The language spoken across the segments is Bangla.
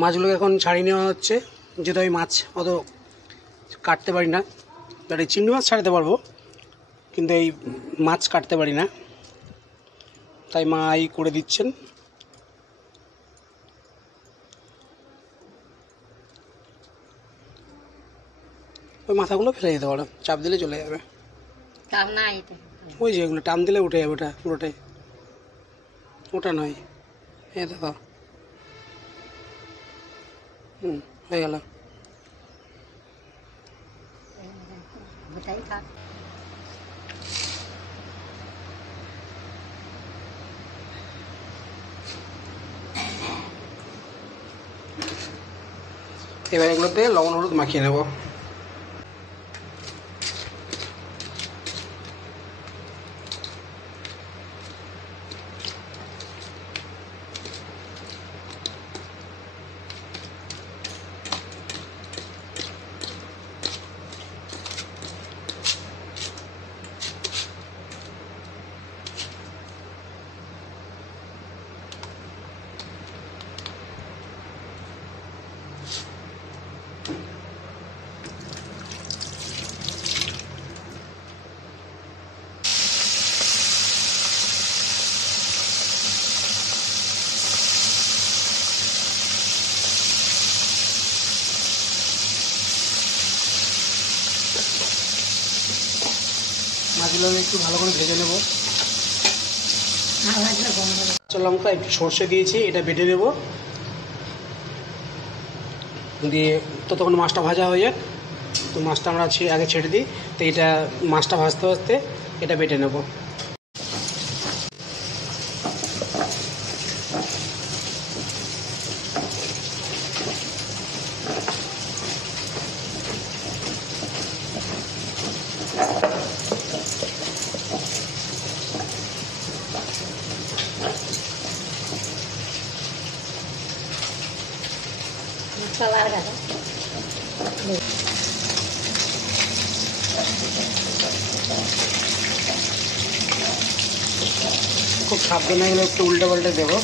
মাছগুলোকে এখন ছাড়িয়ে নেওয়া হচ্ছে, যেহেতু আমি মাছ অত কাটতে পারি না। বাট এই চিংড়ি মাছ ছাড়াতে পারবো, কিন্তু এই মাছ কাটতে পারি না, তাই মা এই করে দিচ্ছেন। ওই মাথাগুলো ফেলে দিতে পারো, চাপ দিলে চলে যাবে। ওই যে এগুলো টান দিলে উঠে যাবে, ওটা পুরোটাই, ওটা নয়। হ্যাঁ দাদা, হয়ে গেল। এবার এগুলোতে লবণ হলুদ মাখিয়ে নেব। মাছগুলো একটু ভালো করে ভেজে নেব। কাঁচা লঙ্কা একটু সর্ষে দিয়েছি, এটা বেটে নেব, দিয়ে ততক্ষণ মাছটা ভাজা হয়ে যাক। তো মাছটা আমরা আগে ছেড়ে দিই, তো এটা মাছটা ভাজতে ভাজতে এটা বেটে নেব। খুব সাবধানে এগুলো একটু উল্টে পাল্টে দেবো।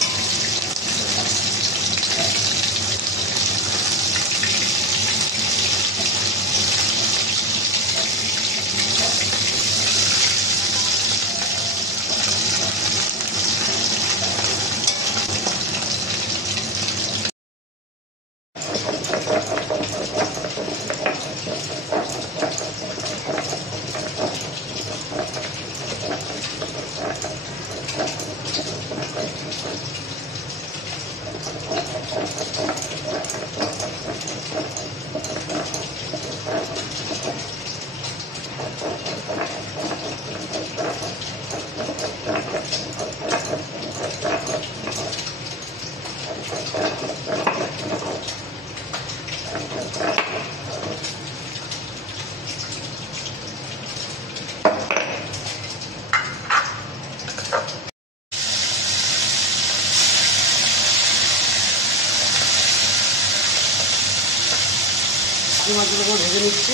মাছগুলো ভেজে নিচ্ছি।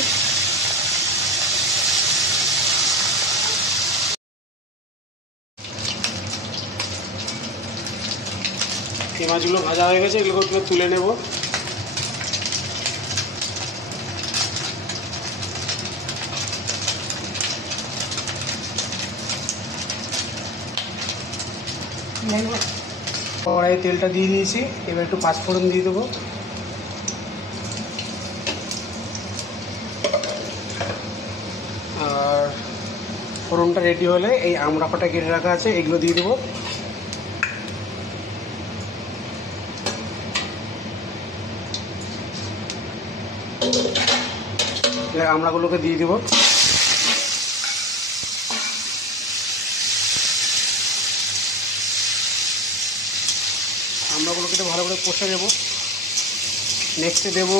এই মাছগুলো ভাজা হয়ে গেছে, এগুলোকে তুলে নেব। কড়াইয়ে তেলটা দিয়ে দিয়েছি, এবার একটু পাঁচফোড়ন দিয়ে দেবো। আর ফোড়নটা রেডি হলে এই আমড়া কটা কেটে রাখা আছে এগুলো দিয়ে দেবো। আমড়াগুলোকে দিয়ে দেবো। আমড়াগুলোকে তো ভালো করে কষে দেবো। নেক্সটে দেবো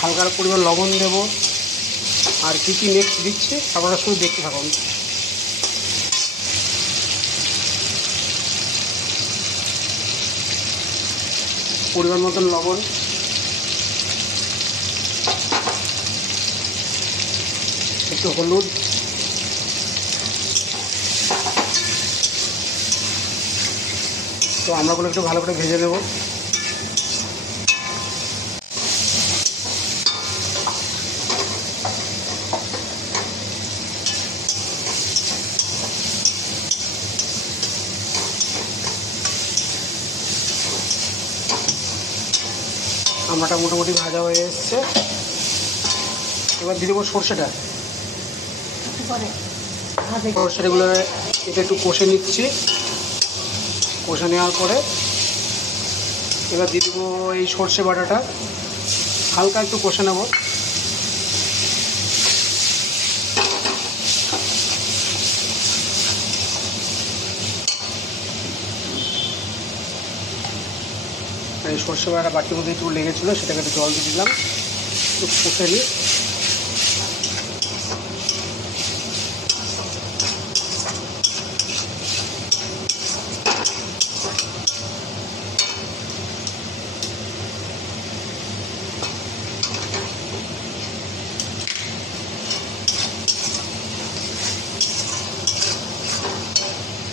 হালকা পরিমাণ লবণ দেবো। আর কী কী নেক্সট দিচ্ছে আপনারা শুধু দেখতে থাকুন। পরিমাণ মতন লবণ, একটু হলুদ, তো আমড়াগুলো একটু ভালো করে ভেজে নেব। আমড়াটা মোটামুটি ভাজা হয়ে এসছে। এবার দিয়ে দেবো সর্ষেটা। সর্ষেগুলো এটা একটু কষে নিচ্ছি। কষে নেওয়ার পরে এবার দিয়ে দেবো এই সর্ষে বাটাটা, হালকা একটু কষে নেব। এই সর্ষে বাটা বাটির মধ্যে একটু লেগেছিলো, সেটাকে একটু জল দিয়ে দিলাম, একটু কষে নিই।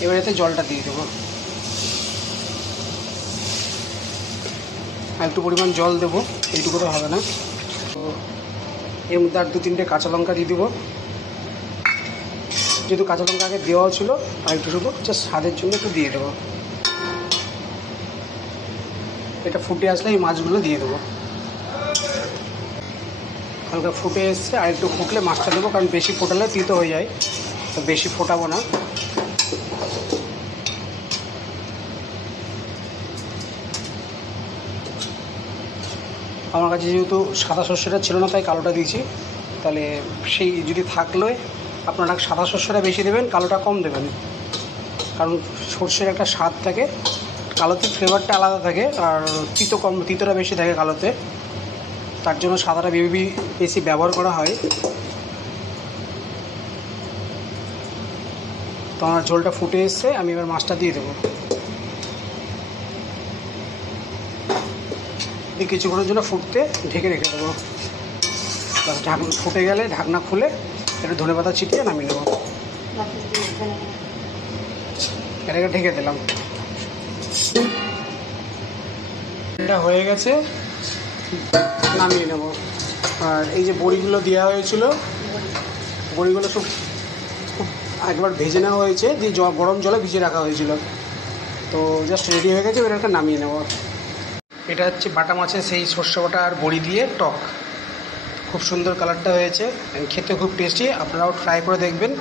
এবার এতে জলটা দিয়ে দেবো, আর একটু পরিমাণ জল দেবো, এইটুকু তো হবে না। তো এর মধ্যে আর 2-3টে কাঁচা লঙ্কা দিয়ে দেবো, যেহেতু কাঁচা লঙ্কা আগে দেওয়াও ছিল, আর একটু শুধু জাস্ট স্বাদের জন্য একটু দিয়ে দেবো। এটা ফুটে আসলে এই মাছগুলো দিয়ে দেবো। হালকা ফুটে এসছে, আর একটু ফুটলে মাছটা দেবো, কারণ বেশি ফোটালে তিতো হয়ে যায়, তো বেশি ফোটাবো না। আমার কাছে যেহেতু সাদা সর্ষেটা ছিল না, তাই কালোটা দিয়েছি। তাহলে সেই যদি থাকলে আপনারা সাদা সর্ষেটা বেশি দেবেন, কালোটা কম দেবেন, কারণ সর্ষের একটা স্বাদ থাকে, কালোতে ফ্লেভারটা আলাদা থাকে, আর তিতোটা বেশি থাকে কালোতে, তার জন্য সাদাটা বেশি ব্যবহার করা হয়। তো আমার ঝোলটা ফুটে এসছে, আমি এবার মাছটা দিয়ে দেবো। এই কিছুক্ষণের জন্য ফুটতে ঢেকে রেখে দেবো। ঢাকনা ফুটে গেলে ঢাকনা খুলে একটু ধনেপাতা ছিটিয়ে নামিয়ে নেবো। এটাকে ঢেকে দিলাম। এটা হয়ে গেছে, নামিয়ে নেব। আর এই যে বড়িগুলো দেওয়া হয়েছিল, বড়িগুলো খুব একবার ভেজে নেওয়া হয়েছে, দিয়ে গরম জলে ভিজিয়ে রাখা হয়েছিল। তো জাস্ট রেডি হয়ে গেছে, এটাকে নামিয়ে নেব। এটা হচ্ছে বাটা মাছের সেই সর্ষে বাটা আর বড়ি দিয়ে টক। খুব সুন্দর কালারটা হয়েছে, খেতে খুব টেস্টি। আপনারাও ট্রাই করে দেখবেন।